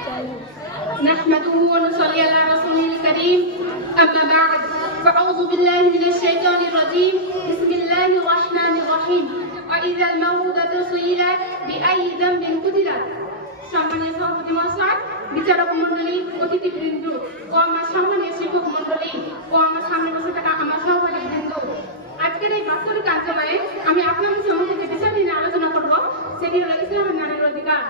نحمده ونصلي على رسوله الكريم أما بعد فأعوذ بالله من الشيطان الرجيم بسم الله الرحمن الرحيم وإذا الموءودة سئلت بأي ذنب قتلت সম্মানীয় সভাপতি মহাশয়, বিচারক মণ্ডলী, অতিথিবৃন্দ ও আমার সম্মানীয় শিক্ষক মণ্ডলী ও আমার সামনে বসে থাকা আমার সহপাঠী বৃন্দ, আজকের এই বাৎসরিক কার্যক্রমে আমি আপনাদের সম্মুখে যে বিষয়টি নিয়ে আলোচনা করব সেটি হলো ইসলামের নারীর অধিকার।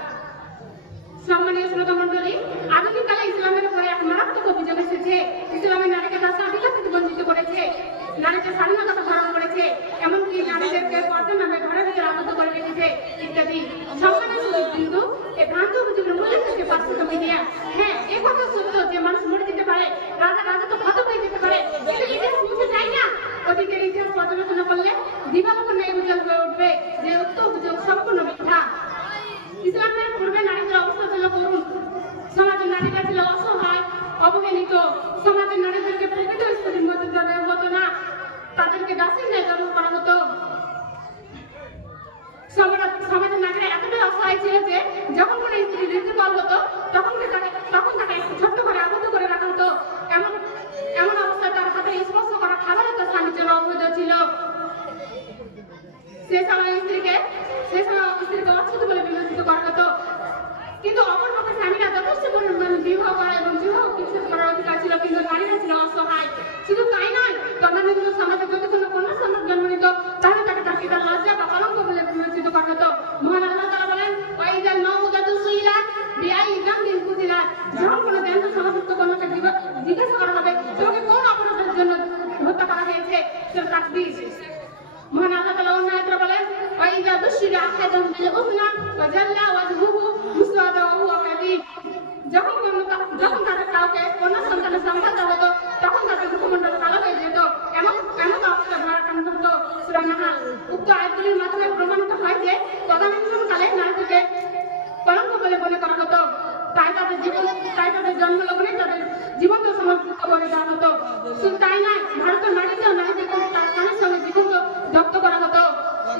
সম্মানীয় শ্রোতা মণ্ডলী, আধুনিক কালে ইসলামের উপরে এক মারাত্মক অভিযোগ এসেছে। ইসলামের নারীকে তার স্বাধীনতা থেকে বঞ্চিত করেছে, নারীকে স্বাধীনতা হরণ করেছে, এমনকি নারীদেরকে পর্দা নামে ঘরের ভিতরে আবদ্ধ করে রেখেছে ইত্যাদি। সম্মানীয় সুধীবৃন্দু, এই ভ্রান্ত অভিযোগের মূল্য থেকে পাশ্চাত্য মিডিয়া। হ্যাঁ, এ কথা সত্য যে মানুষ মরে যেতে পারে, রাজা তো খতম হয়ে যেতে পারে, কিন্তু ইতিহাস মুছে যায় না। অতীতের ইতিহাস পর্যালোচনা করলে দিবালোচনা এই অভিযোগ হয়ে উঠবে যে উক্ত অভিযোগ সম্পূর্ণ মিথ্যা। ইসলামের পূর্বে নারীদের অবস্থা ছিল করুণ। সমাজের নারীরা ছিল অসহায়, অবহেলিত। সমাজের নারীদেরকে প্রকৃত স্ত্রীর মর্যাদা দেওয়া হতো না, তাদেরকে দাসীর ন্যায় ব্যবহার করা হতো। সমাজের নারীরা এতটাই অসহায় ছিল যে যখন কোনো স্ত্রী ঋতুকাল হতো তখন তাকে ছোট্ট করে আবদ্ধ করে রাখা হতো। এমন অবস্থায় তার হাতে স্পর্শ করা খাবারের তার স্বামীর জন্য অবৈধ ছিল। সে সময় স্ত্রীকে অচ্ছুত বলে বিবেচিত করা হতো। কিন্তু অপরপক্ষে স্বামীরা যথেষ্ট পরিমাণে বিবাহ করা এবং বিবাহ বিচ্ছেদ করার অধিকার ছিল, কিন্তু নারীরা ছিল অসহায়। শুধু তাই নয়, তদানীন্তন সমাজে যদি কোনো কন্যা সন্তান জন্ম নিত তাহলে তাকে তার পিতার লজ্জা বা কলঙ্ক বলে বিবেচিত করা হতো। মহান আল্লাহ তাআলা বলেন, ওয়াইদাল মাউউদাতু সুইলাত বিআই যামবিন কুতিলাত। যখন কোনো জ্ঞাত সমাজস্থ কন্যাকে জিজ্ঞাসা করা হবে তোমাকে কোন অপরাধের জন্য হত্যা করা হয়েছে, সে তাকবীর। মহান আল্লাহ তাআলা অন্য আয়াতে বলেন, ওয়াইদা বুশিরা আহাদুহুম বিল উনসা ওয়াজাল্লা ওয়াজহুহু মুসওয়াদা ওয়া হুয়া কাযীব। যখন তাদের কাউকে কন্যা সন্তানের সংবাদ দেওয়া হতো তখন তাদের মুখমণ্ডল কালো হয়ে যেত, এমন অবস্থা ভয়াবহ হতো। সূরা নাহাল। উক্ত আয়াতগুলির মাধ্যমে প্রমাণিত হয় যে তদানীন্তনকালে নারীদেরকে কলঙ্ক বলে মনে করা হতো, তাই তাদের জন্মলগ্নে তাদের জীবন্ত সমর্পিত করে দেওয়া হতো। শুধু তাই নয়, ভারতের নারীকেও নারীদেরকে তার স্বামীর সঙ্গে জীবন্ত দগ্ধ করা হতো।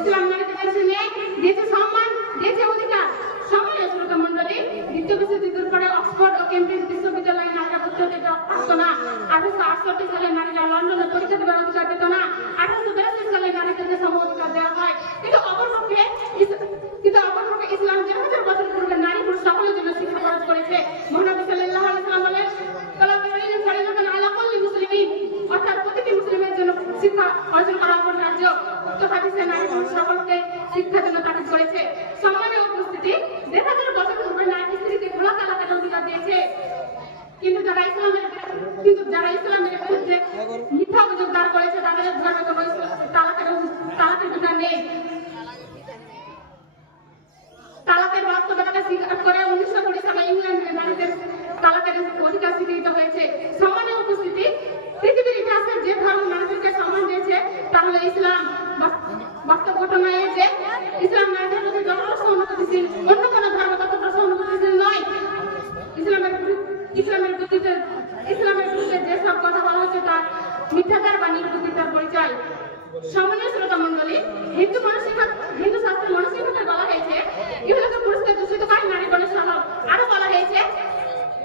ইসলাম নারীদের কাছে নেই, দিয়েছে সম্মান, দিয়েছে অধিকার। সম্মানীয় শ্রোতা মণ্ডলী, দ্বিতীয় বিশ্বযুদ্ধের পরে অক্সফোর্ড ও কেমব্রিজ বিশ্ববিদ্যালয়ে নারীরা ভর্তি হতে পারত না। 1868 সালে নারীরা লন্ডনে পরীক্ষা দেওয়ার অধিকার পেত না। 1882 সালে নারীদেরকে সম অধিকার দেওয়া হয়। কিন্তু অপরপক্ষে ইসলাম 1000 বছর পূর্বে নারী পুরুষ সকলের জন্য শিক্ষা প্রদান করেছে। মহানবী সাল্লাল্লাহু আলাইহি ওয়াসাল্লাম বলেন, তালাবুল ইলমি ফারিদাতুন আলা কুল্লি মুসলিমিন, অর্থাৎ প্রতিটি মুসলিমের জন্য শিক্ষা অর্জন করা অপরিহার্য। উক্ত হাদিসে নারী পুরুষ সকলকে শিক্ষার জন্য তাগিদ করেছে। সম্মানীয় উপস্থিতি, 1000 বছর পূর্বে নারী স্ত্রীকে খোলা তালাকের অধিকার দিয়েছে, কিন্তু যারা ইসলামের বিরুদ্ধে মিথ্যা অভিযোগ দাঁড় করেছে তাদের ধর্মে কোনো তালাকের বিধান নেই। তালাকের বাস্তবতাকে স্বীকার করে 1920 সালে ইংল্যান্ডে নারীদের তালাকের অধিকার স্বীকৃত হয়েছে। সম্মানীয় উপস্থিতি, পৃথিবীর ইতিহাসে যে ধর্ম নারীদেরকে সম্মান দিয়েছে তা হলো ইসলাম। বাস্তব ঘটনা এই যে ইসলাম নারীদের প্রতি যথেষ্ট সহানুভূতিশীল, অন্য কোনো ধর্ম ততটা সহানুভূতিশীল নয়। ইসলামের বিরুদ্ধে যেসব কথা বলা হচ্ছে তা মিথ্যাচার বা নির্বুদ্ধিতার পরিচয়। সম্মানীয় শ্রোতা মণ্ডলী, হিন্দু শাস্ত্রের মানসিকতায় বলা হয়েছে ইহলোকে পুরুষকে দূষিত করে নারীগণের সহ। আরো বলা হয়েছে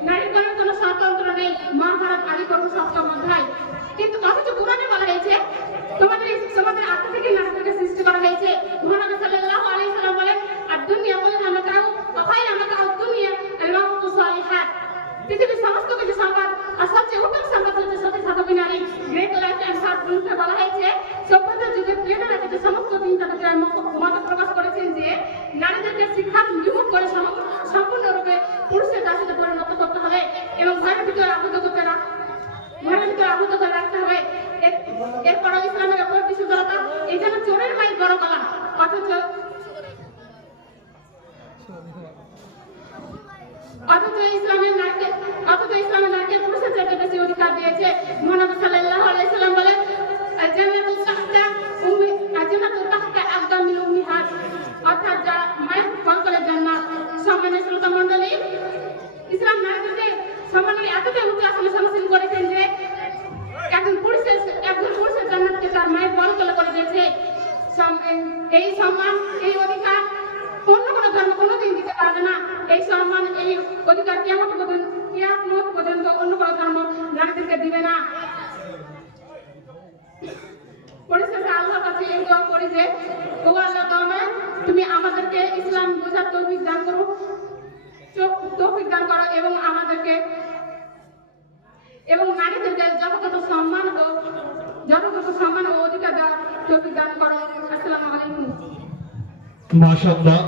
নারীগণের কোনো স্বাতন্ত্র্য নেই, মহাভারত আদি পর্ব 7ম অধ্যায়। কিন্তু অথচ কুরআনে বলা হয়েছে তোমাদের আত্মা থেকে নারীদেরকে সৃষ্টি করা হয়েছে। মহানবী সাল্লাল্লাহু আলাইহি ওয়াসাল্লাম বলেন, আদ-দুনিয়া কুল্লুহা মাতাউ ওয়া খায়রু মাতাউদ দুনিয়া আল-মারআতু সালিহাত। পৃথিবীর সমস্ত কিছু সম্পদ আর সবচেয়ে উত্তম সম্পদ হচ্ছে সতী সাধবী নারী। গ্রেট লাইফ অ্যান্ড শর্ট গ্রন্থে বলা হয়েছে সভ্যতার যুগে প্লেটোরা যে সমস্ত চিন্তাবিদরা মত প্রকাশ করেছেন যে নারীদেরকে শিক্ষার বিমুখ করে সম্পূর্ণরূপে পুরুষের দাসীতে পরিণত করতে হবে এবং ঘরের ভিতরে আবদ্ধ করে রাখতে হবে। এরপরও ইসলামের অপর কিছু দলতা এই যেন চোরের মাইক বড় গলা, অথচ ইসলামের নারীকে পুরুষের চাইতে বেশি অধিকার দিয়েছে। মহানবী সাল্লাল্লাহু আলাইহি ওয়াসাল্লাম বলেন, জান্নাতু তাহতা আকদামিল উম্মাহাত, অর্থাৎ যারা মায়ের ফলকলে জান্নাত। সম্মানীয় শ্রোতা মণ্ডলী, ইসলাম নারীদেরকে সম্মানের এতটাই উচ্চ আসনে সমাসীন করেছেন যে একজন পুরুষের জান্নাতকে তার মায়ের ফলকলে করে দিয়েছে। এই সম্মান, এই অধিকার অন্য কোনো ধর্ম কোনোদিন দিতে পারবে না। এই সম্মান এই অধিকার কিয়ামত পর্যন্ত অন্য কোনো ধর্ম নারীদেরকে দিবে না। পরিশেষে আল্লাহর কাছে এই দোয়া করি যে ও আল্লাহ তাআলা তুমি আমাদেরকে ইসলাম বোঝার তৌফিক দান করো এবং আমাদেরকে এবং নারীদেরকে যথাযথ সম্মান ও অধিকার দেওয়ার তৌফিক দান করো। আসসালামু আলাইকুম। মাশাআল্লাহ।